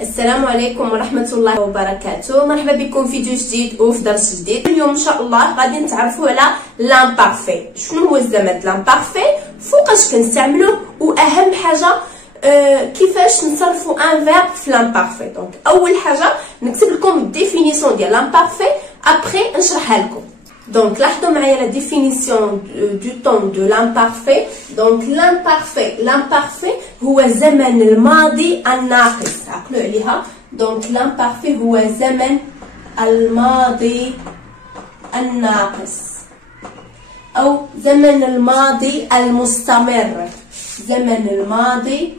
السلام عليكم ورحمة الله وبركاته. مرحبا بكم في فيديو جديد وفي درس جديد. اليوم ان شاء الله غادي نتعرفوا على لامبارفي. شنو هو الزمن لامبارفي، فوقاش كنستعملوه، واهم حاجه كيفاش نصرفوا ان فيرب في لامبارفي. دونك اول حاجه نكتب لكم الديفينيسيون ديال لامبارفي، ابري نشرحها لكم. Donc, لاحظوا معايا la définition du temps de l'imparfait. Donc, l'imparfait هو الزمن الماضي الناقص. عقلوا عليها. Donc, l'imparfait هو الزمن الماضي الناقص أو زمن الماضي المستمر. زمن الماضي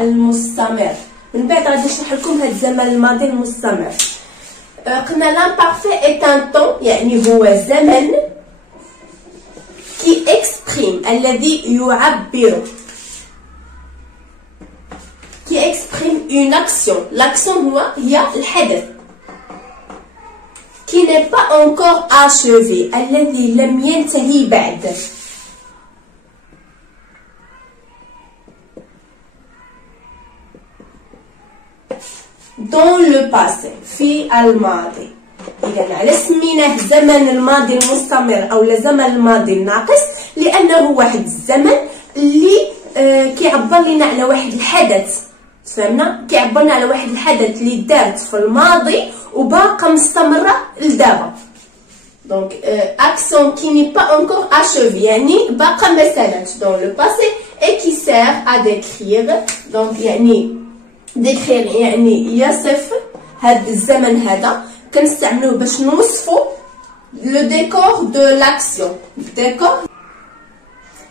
المستمر. من بعد غادي نشرح لكم هذا الزمن الماضي المستمر. قلنا l'imparfait est un temps، يعني هو زمن qui exprime، الذي يعبر، qui exprime une action. l'action هي الحدث qui n'est pas encore achevé، الذي لم ينتهي بعد. dans le passé، في الماضي. إذا على سميناه زمن الماضي المستمر أو زمن الماضي الناقص، لأنه واحد الزمن اللي كيعبر لنا على واحد الحدث. فهمنا؟ كيعبر لنا على واحد الحدث اللي دارت في الماضي وباقا مستمرة لدابا. دونك action qui n'est pas encore achevée، يعني باقا ما سالتش dans le passé et qui sert à décrire. دونك يعني ديكرير يعني يصف هاد الزمن هذا، كنستعملوه باش نوصفوا لو ديكور دو لاكسيون. ديكور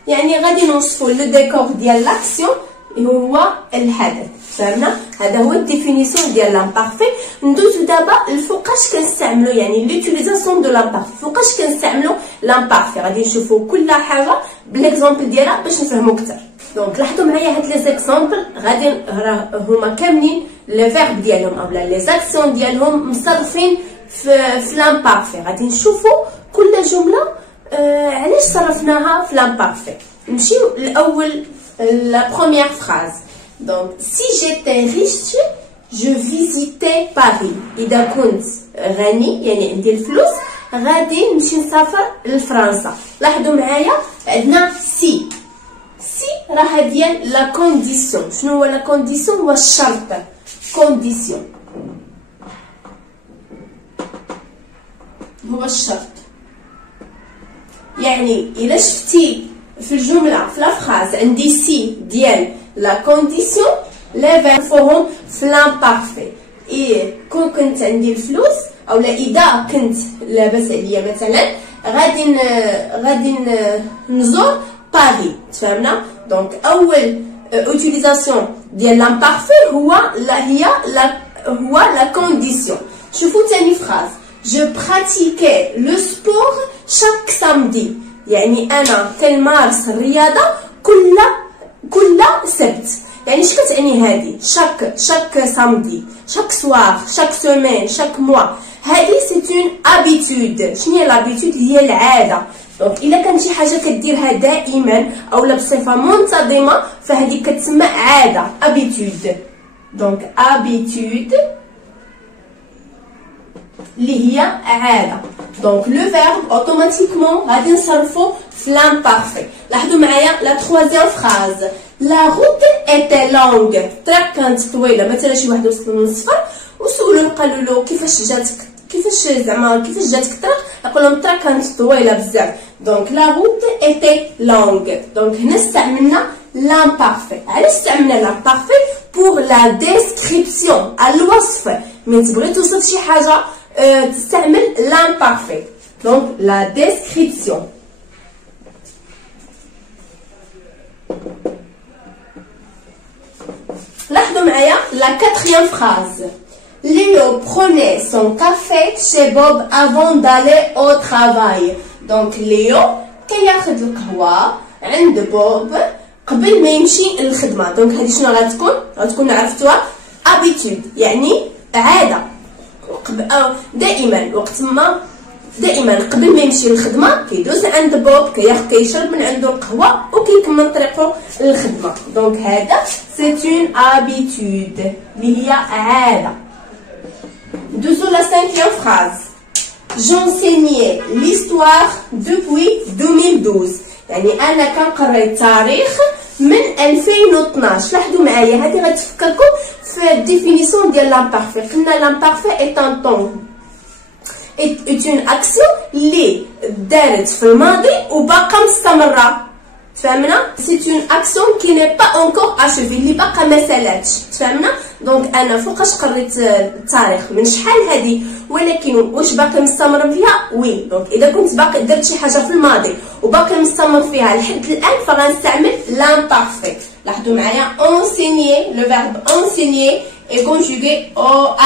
يعني غادي نوصفوا لو ديكور ديال لاكسيون هو الحدث. فهمنا؟ هذا هو الديفينيسيون ديال لامبارفي. ندوزو دابا لفوقاش كنستعملو، يعني لوتيليزاسيون دو لامبارفي. فوقاش كنستعملو لامبارفي غادي نشوفوا كل حاجه بالاكزومبل ديالها باش نفهموا اكثر. دونك لاحظوا معايا هاد لي زيكزامبل غادي هما كاملين لي فيرب ديالهم اولا لي زاكسيون ديالهم مصرفين في لامبارفي. غادي نشوفوا كل جمله علاش صرفناها في لامبارفي. نمشيو الاول لا بروميير فراز. دونك سي جيتي ريش جو فيزيتي باري. اذا كنت غني يعني عندي الفلوس غادي نمشي نسافر لفرنسا. لاحظوا معايا عندنا سي راه ديال لا كونديسيون. شنو هو لا كونديسيون؟ هو الشرط. كونديسيون هو الشرط. يعني الا شفتي في الجمله في لا فراز عندي سي ديال لا كونديسيون، لي فيرب فيهم في لامبارفي. كون كنت عندي الفلوس اولا اذا كنت لاباس عليا مثلا غادي نزور باري. تفهمنا؟ دونك اول اوتيليزاسيون ديال لامبارفي هو لا كونديسيون. شوفوا ثاني فراز، جو براتيكي لو سبور شاك سامدي. يعني انا كنمارس الرياضه كل سبت. يعني اش كتعني هذه؟ شاك سامدي، شاك سوار، شاك سيمين، شاك موا. هذه سي اون ابيتود. شنو هي لابيتود؟ هي العاده. دونك الا كانت شي حاجه كديرها دائما اولا بصفه منتظمه فهذه كتسمى عاده، ابيتود. دونك ابيتود اللي هي عاده. دونك لو فيرب اوتوماتيكمون غادي نصرفو في لامبارفي. لاحظوا معايا لا تروازيام فراز، لا روت ايتي لونغ. الطريق كانت طويله. مثلا شي واحد وصل من السفر وسولو قالوا له كيفاش جاتك جاتك الطريق، يقول لهم الطريق كانت طويله بزاف. دونك لا روت ايتي لونغ. دونك هنا استعملنا لامبارفي. علاش استعملنا لامبارفي؟ بور لا ديسكريبسيون، الوصف. من تبغي توصف شي حاجه تستعمل لامبارفي. دونك لا ديسكريبسيون. لاحظوا معايا لا كاتريام فراز، Léo prenait son café chez Bob avant d'aller au travail. Donc Léo كياخذ القهوة عند بوب قبل ما يمشي للخدمة. دونك هذه شنو غتكون عرفتوها؟ habitude يعني عادة. دائما وقت ما دائما قبل ما يمشي للخدمه كيدوز عند بوب كيشرب من عنده القهوه وكيكمل طريقه للخدمه. دونك هذا سي اون ابيتود اللي هي عاده. ندوزو لا 5e phrase. J'enseignais l'histoire depuis 2012. يعني انا كنقري التاريخ من 2012. لاحظوا معايا هذه غتفكركم في الديفينيسيون ديال لامبارفي. قلنا لامبارفي اي ان طون est une action اللي دارت في الماضي وباقا مستمره. فهمنا؟ c'est une action qui n'est pas encore achevée اللي باقا ما سالاتش. فهمنا؟ دونك انا فوقاش قريت التاريخ من شحال هذه ولكن واش باقي مستمر فيها؟ وي. دونك اذا كنت باقي درت شي حاجه في الماضي وباقي مستمر فيها لحد الان فغنستعمل لامبارفي. لاحظوا معايا enseigner le verbe enseigner est conjugué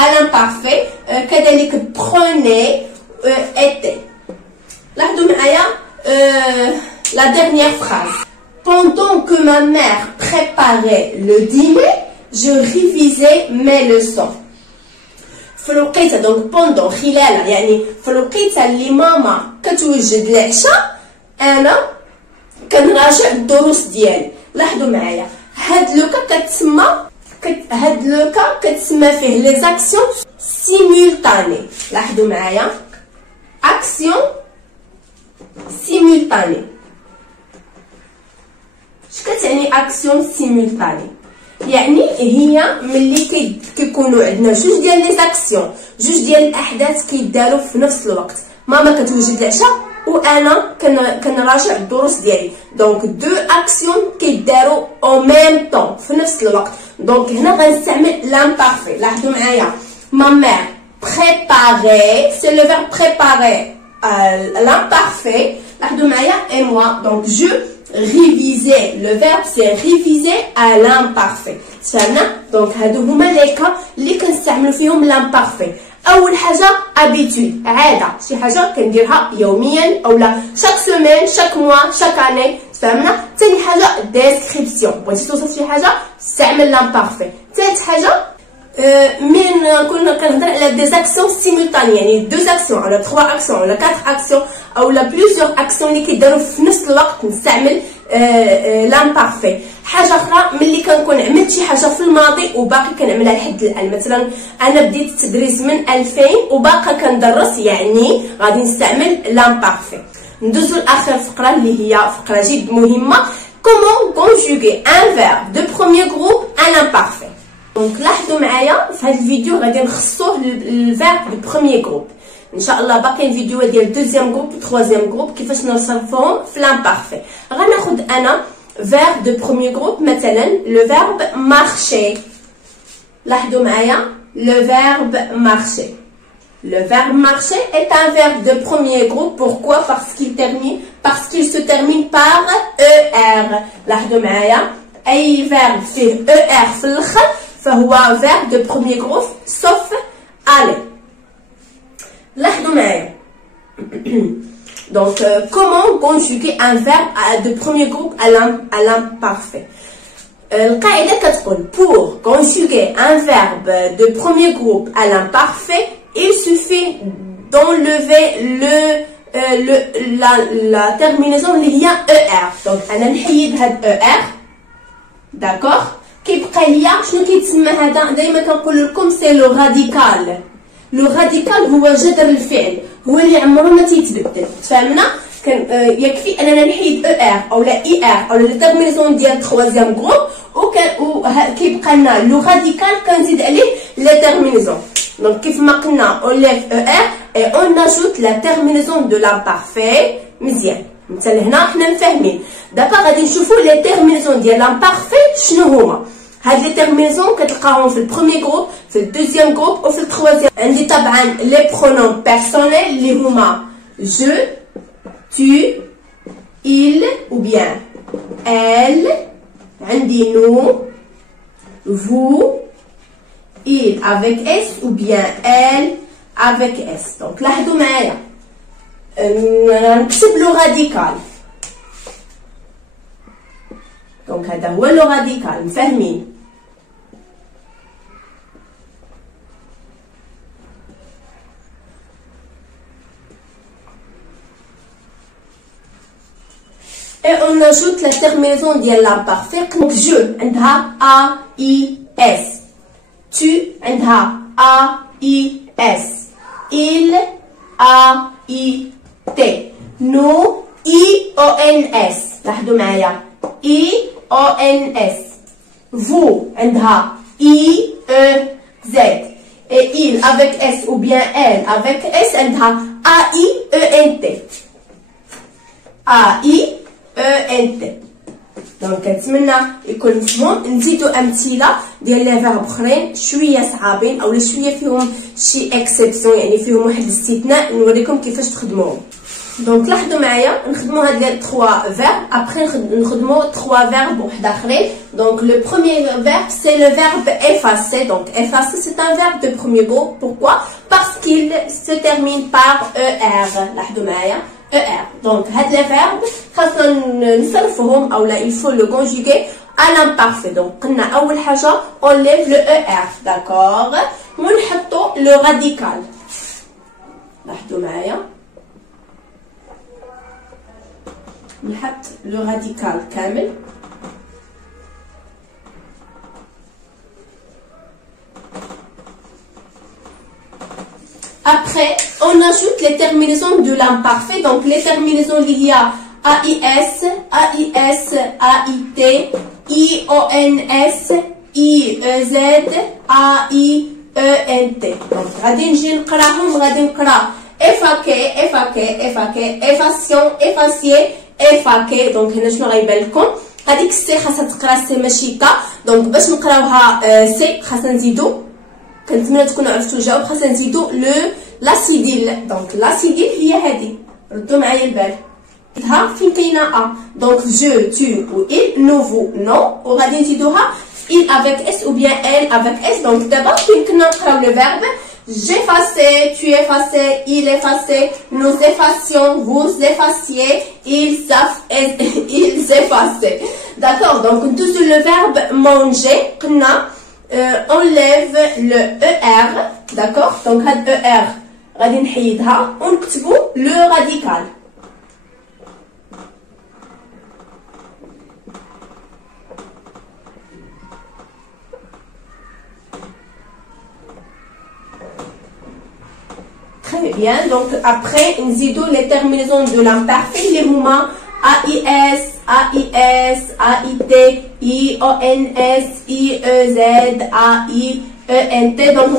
à l'imparfait. كذلك prenez était. لاحظوا معايا la dernière phrase. Pendant que ma mère préparait le dîner, je révisais mes leçons. في الوقيته دونك بوندون خلال يعني في الوقيته اللي ماما كتوجد العشاء انا كنراجع الدروس ديالي. لاحظوا معايا هاد لوكا كتسمى فيه لي زاكسيون سيمولطاني. لاحظوا معايا اكسيون سيمولطاني. اش كتعني اكسيون سيمولطاني؟ يعني هي ملي كيكونوا عندنا جوج ديال لي زاكسيون، جوج ديال الاحداث كيداروا في نفس الوقت. ماما كتوجد العشاء وانا كنراجع الدروس ديالي. دونك دو اكسيون كيداروا او ميم طون في نفس الوقت. دونك هنا غنستعمل لامبارفي. لاحظوا معايا ما مير بريباري سي لو فيرب بريباري l'imparfait. لاحظوا معايا et moi donc je révisais. le verbe c'est réviser à l'imparfait. فهمنا؟ دونك هادو هما لي كا اللي كنستعملوا فيهم لامبارفي. اول حاجه ابيتود عاده، شي حاجه كنديرها يوميا اولا شاك سيمين شاك موا شاك اني. فهمنا؟ ثاني حاجه ديسكريبسيون، بغيتي توصف شي حاجه استعمل لامبارفي. ثالث حاجه من كنا كنهضر على دي زاكسيون سيمولطاني يعني دو زاكسيون ولا 3 اكسيون ولا 4 اكسيون اولا بليزيور اكسيون اللي كيداروا في نفس الوقت نستعمل لامبارفي. حاجه اخرى ملي كنكون عملت شي حاجه في الماضي وباقي كنعملها لحد الان. مثلا انا بديت التدريس من 2000 وباقا كندرس يعني غادي نستعمل لامبارفي. ندوزو لاخر فقره اللي هي فقره جد مهمه. comment conjuguer un verbe de premier groupe à l'imparfait. دونك لاحظوا معايا في هذا الفيديو غادي نخصوه للفيرب دو بروميير جروب. ان شاء الله باقي الفيديو ديال دوزيام جروب و تروازيام جروب كيفاش نصرفوهم في لامبارفي. غناخذ انا فيرب دو بروميير جروب مثلا لو فيرب مارشي. لاحظوا معايا لو فيرب مارشي. Le verbe marcher est un verbe de premier groupe. Pourquoi? Parce qu'il se termine par ER. لاحظوا معايا أي verbe فيه ER في الآخر فهو verbe de premier groupe sauf aller. لاحظوا معايا. Donc comment conjuguer un verbe de premier groupe à l'imparfait. القاعدة كتقول pour conjuguer un verbe de premier groupe à l'imparfait il suffit d'enlever la terminaison اللي هي ER. donc أنا نحيد هاد ER. d'accord. كيبقى ليا شنو كيتسمى هذا؟ دائما كنقول لكم سي لو راديكال. لو راديكال هو جذر الفعل، هو اللي عمره ما تيتبدل. تفهمنا؟ يكفي اننا نحيد ER اولا ER اولا لي تيرمينيزون ديال تخوازيام جروب وكيبقى لنا لو راديكال كنزيد عليه لي تيرمينيزون. دونك كيف ما قلنا اون ليف ER اي اون اجوت لا تيرمينيزون دو لامبارفي. مزيان حتى لهنا حنا مفاهمين. دابا غادي نشوفوا لي تيرمينيزون ديال لامبارفي شنو هما. هاد لي تيرمينيزون كتلقاهم في البروميير جروب في الدوزيام جروب وفي التروازيام. عندي طبعا لي برونوم بيرسونيل اللي هما جو tu, il ou bien elle. عندي nous, vous, il avec S ou bien elle avec S. donc لاحظوا معايا نكتب لو راديكال. دونك هذا هو لو راديكال. مفاهمين؟ ajoute la terminaison de l'imparfait. Donc je عندها a i s, tu عندها a i s, il a i t, nous i o n s. لاحظوا معايا i o n s. vous عندها i e z, et il avec s ou bien elle avec s عندها a i e n t, a i e n t. دونك كنتمنى يكون مفهوم. نزيدو امثله ديال لي فيرب اخرين شويه صعابين او شويه فيهم شي اكسبسيون، يعني فيهم واحد الاستثناء نوريكم كيفاش تخدموهم. دونك لاحظوا معايا نخدموا هاد لي 3 فيرب، ابري نخدموا 3 فيرب وحده اخرين. دونك لو بروميير فيرب سي لو فيرب effacer. Donc effacer c'est un verbe de premier groupe. Pourquoi? Parce qu'il se termine par er. لاحظوا معايا er. Donc هاد لي فيرب خاصنا نصرفوهم او لا il faut le conjuguer à l'imparfait. Donc قلنا اول حاجه on lève le er, d'accord, ونحطوا le radical. لاحظوا معايا نحط لو راديكال كامل. Après, on ajoute les terminaisons de l'imparfait. Donc, les terminaisons, il y a AIS, AIS, AIT, IONS, IEZ, AIENT. Donc, غادي نجي نقراهم، غادي نقرا effacer, effacer, effacer, effacient, effacier, effacer. Donc هنا شنو غيبان لكم؟ هذيك السي خاصها تقرا سي ماشي كا. دونك باش نقراوها سي خاصنا نزيدو، كنتمنى تكونوا عرفتوا الجواب، خاصنا نزيدو لو لاسيديل. دونك لاسيديل هي هذه، ردوا معايا البال ها فين كاينه ا. دونك جو تو و il, nous vous non، وغادي نزيدوها il avec s ou bien elle avec s. دونك دابا فين كنا نقراو لو فيرب j'effaçais, tu effaçais, il effaçait, nous effacions, vous effaciez, ils effaçaient. D'accord, donc toujours le verbe manger, on lève le ER, d'accord, donc ER, غادي نحيدها ونكتبو le radical. Très bien, donc après, nzidou les terminaisons de l'imparfait, les mouvements AIS, AIS, AIT, IONS, IEZ, AIENT. Donc,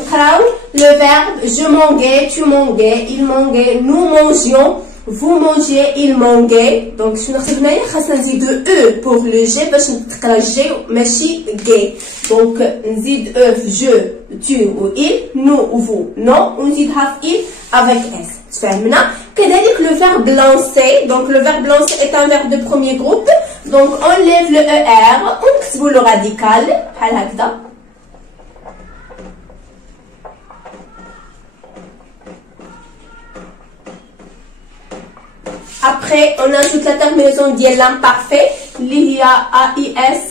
le verbe je mangeais, tu mangeais, il mangeait, nous mangions, vous mangez, il mangeait. Donc, je vais de E pour le G, parce que G, machi, gay. Donc, nzid E, je, tu ou il, nous ou vous, non, on dit il avec S. تفهمنا؟ كذلك le verbe lancer. Donc, le verbe lancer est un verbe de premier groupe. Donc, on lève le ER, on كتبوا le radical, بحال هكذا. Après, on ajoute la terminaison de l'imparfait. Il y a AIS,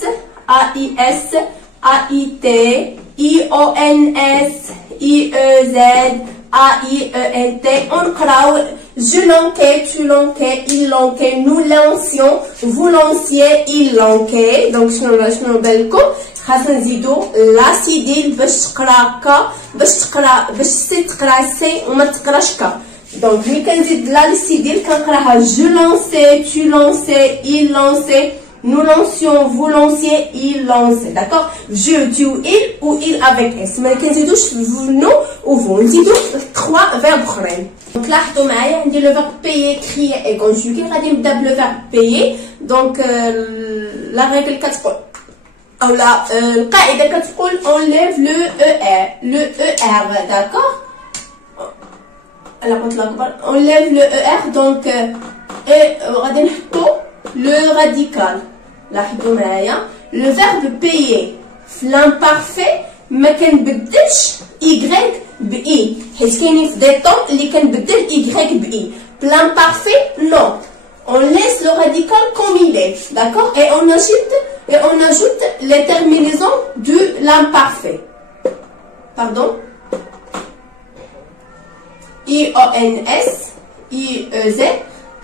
AIS, AIT, IONS, IEZ, AIENT. On croit je lançais, tu lançais, il lançait, nous lancions, vous lanciez, il lançait. Donc, شنو بالكم؟ خاصنا نزيدو لاسيديل باش تقرا كا، باش سي تقرا سي وما تقراش كا. Donc, ملي كنزيد لاسيديل كنقراها je lançais, tu lançais, il lançait, nous lancions, vous lanciez, il lançait. D'accord? Je, tu ou il avec S. ملي كنزيدوش nous ou vous. نزيدو 3 verbes اخرين. Donc, لاحظوا معايا عندي le verbe payer, crier et conjuguer. غادي نبدا بلو verbe payer. Donc, la règle كتقول أو لا القاعدة كتقول on lève le ER, d'accord? On lève le ER, donc غادي نحطو le radical. لاحظوا معايا le verbe payer في l'imparfait ما كنبدلش y ب i، حيت كاينين في دي طون اللي كنبدل y ب i. L'imparfait non, on laisse le radical comme il est, d'accord, et on ajoute les terminaisons de l'imparfait. Pardon? IONS, IEZ,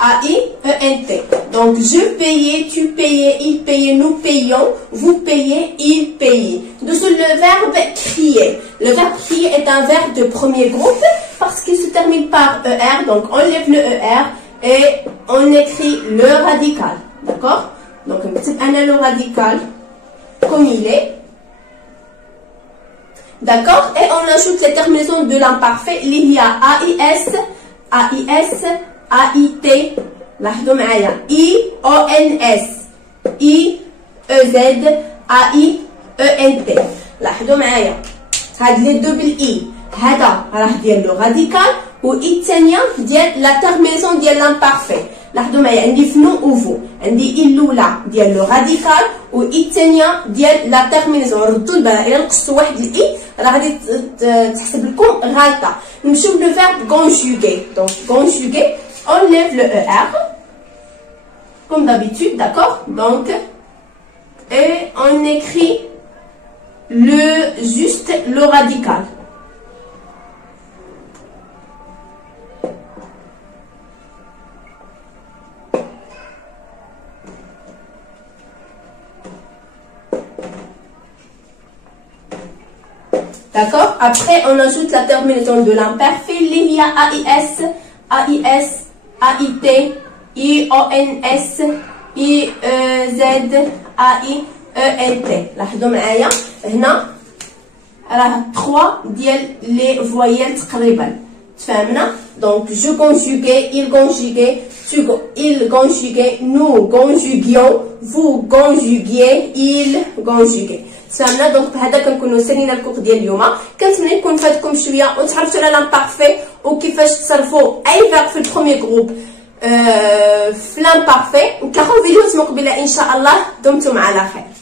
A-I-E-N-T. Donc, je payais, tu payais, il payait, nous payons, vous payez, il payait. Dessous le verbe crier. Le verbe crier est un verbe de premier groupe parce qu'il se termine par ER. Donc, on lève le ER et on écrit le radical. D'accord? Donc, on met le radical comme il est. D'accord? Et on ajoute les terminaisons de l'imparfait. Il y a AIS, AIS, AIT, لاحظوا معايا IONS, IEZ, AIENT. لاحظوا معايا هاد لي دو بالاي، هذا راه ديال لو راديكال و اي الثانيه ديال لا تيرميناسيون ديال لامبارفي. لاحظوا معايا عندي فنو و فو، عندي اي الاولى ديال لو راديكال و اي الثانيه ديال لا تيرميناسيون. ردوا البال الا نقصتوا واحد الاي راه غادي تحسب لكم غلطه. نمشيو لو فيرب كونجوغي. دونك كونجوغي on lève le ER comme d'habitude, d'accord? Donc, et on écrit juste le radical. D'accord? Après, on ajoute la terminaison de l'imparfait. Il y a AIS, AIS, AIT, IONS, IEZ, AIENT. لاحظوا معايا هنا راه 3 ديال لي فويال تقريبا. تفهمنا؟ دونك جو conjuguais, il conjuguait, il conjuguait, nous conjuguions, vous conjuguiez, il conjuguait. تفهمنا؟ دونك بهذا كنكونوا سالينا الكوك ديال اليوم. كنتمنى يكون فاتكم شويه وتعرفتوا على لامبارفي وكيفاش تصرفوا اي فيرب في البروميي جروب في لامبارفي. نتلاقاو فيديو مقبله ان شاء الله. دمتم على خير.